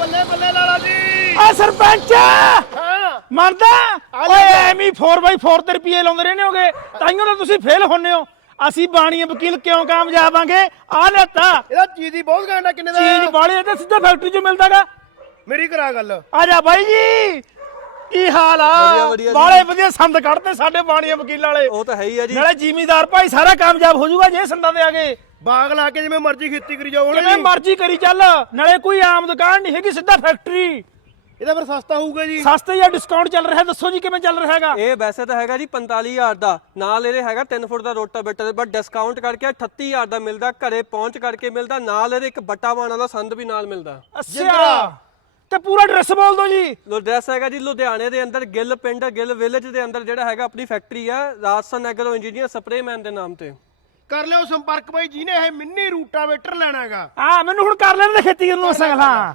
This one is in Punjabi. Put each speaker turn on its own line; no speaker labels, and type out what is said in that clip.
ਬੱਲੇ ਬੱਲੇ ਲਾਲਾ ਜੀ।
ਆ ਸਰਪੰਚ!
ਹਾਂ। ਆ ਲੈ।
ਓਏ। ਐਵੇਂ 4x4 ਤੇ ਰੁਪਏ ਲਾਉਂਦੇ ਰਹਿੰਦੇ ਹੋਗੇ। ਤਾਈਓ ਤਾਂ ਤੁਸੀਂ ਫੇਲ ਹੁੰਨੇ ਹੋ। ਅਸੀਂ ਬਾਣੀ ਵਕੀਲ ਕਿਉਂ ਕਾਮਯਾਬ ਆਂਗੇ? ਆ ਲੈਤਾ
ਇਹਦਾ ਚੀਜ਼ ਦੀ ਬਹੁਤ ਘੰਟਾ ਕਿੰਨੇ ਦਾ?
ਚੀਜ਼
ਆ?
ਬਾਲੇ ਤੇ ਸਿੱਧਾ ਫੈਕਟਰੀ ਚੋਂ ਮਿਲਦਾਗਾ
ਮੇਰੀ ਕਰਾ ਗੱਲ।
ਆ ਜਾ ਬਾਈ ਜੀ। ਕੀ ਹਾਲ ਆ। ਬਾਲੇ ਵਧੀਆ ਸੰਦ ਕੱਢਦੇ ਸਾਡੇ ਬਾਣੀ ਵਕੀਲ ਵਾਲੇ।
ਉਹ ਤਾਂ ਹੈ ਹੀ ਆ ਜੀ।
ਨਾਲੇ ਜ਼ਿਮੀਦਾਰ ਭਾਈ ਸਾਰਾ ਕਾਮਯਾਬ ਹੋ ਜਾਊਗਾ ਜੇ ਸੰਦਾਂ ਦੇ ਆਗੇ
ਬਾਗ ਲਾ ਕੇ ਜਿਵੇਂ ਮਰਜ਼ੀ ਖੇਤੀ ਕਰੀ ਜਾਓ
ਕਿਵੇਂ
ਹੁਣ
ਮਰਜ਼ੀ ਕਰੀ ਚੱਲ ਨਾਲੇ ਕੋਈ ਆਮ ਦੁਕਾਨ ਨਹੀਂ ਹੈਗੀ ਸਿੱਧਾ ਫੈਕਟਰੀ
ਇਹਦਾ ਫਿਰ ਸਸਤਾ ਹੋਊਗਾ ਜੀ।
ਸਸਤੇ ਜਾਂ ਡਿਸਕਾਊਂਟ ਚੱਲ ਰਿਹਾ ਦੱਸੋ ਜੀ ਕਿਵੇਂ ਚੱਲ ਰਿਹਾ ਹੈਗਾ?
ਇਹ ਵੈਸੇ ਤਾਂ ਹੈਗਾ ਜੀ 45000 ਦਾ। ਨਾਲ ਇਹਦੇ ਹੈਗਾ 3 ਫੁੱਟ ਦਾ ਰੋਟਾਵੇਟਰ ਬਟ ਡਿਸਕਾਊਂਟ ਕਰਕੇ 38000 ਦਾ ਮਿਲਦਾ ਘਰੇ ਪਹੁੰਚ ਕਰਕੇ ਮਿਲਦਾ ਨਾਲ ਇਹਦੇ ਇੱਕ ਬੱਟਾ ਬਾਣ ਵਾਲਾ ਸੰਦ ਵੀ ਨਾਲ ਮਿਲਦਾ।
ਅੱਛਾ। ਤੇ ਪੂਰਾ ਐਡਰੈਸ ਬੋਲ ਦਿਓ ਜੀ।
ਲੋ ਐਡਰੈਸ ਹੈਗਾ ਜੀ ਲੁਧਿਆਣੇ ਦੇ ਅੰਦਰ ਗਿੱਲ ਪਿੰਡ ਗਿੱਲ ਵਿਲੇਜ ਦੇ ਅੰਦਰ ਜਿਹੜਾ ਹੈਗਾ ਆਪਣੀ ਫੈਕਟਰੀ ਆ ਰਾਜਸਨ ਐਗਰੋ ਇੰਜੀਨੀਅਰ ਸਪਰੇਮੈਨ ਦੇ ਨਾਮ ਤੇ।
ਕਰ ਲਿਓ ਸੰਪਰਕ ਭਾਈ ਜਿਹਨੇ ਇਹ ਮਿੰਨੀ ਰੂਟਾਵੇਟਰ ਲੈਣਾ ਹੈਗਾ।
ਆ ਮੈਨੂੰ ਹੁਣ ਕਰ ਲੈਣ ਦੇ ਖੇਤੀ ਕਰਨ ਨੂੰ ਅਸਲ, ਹਾਂ।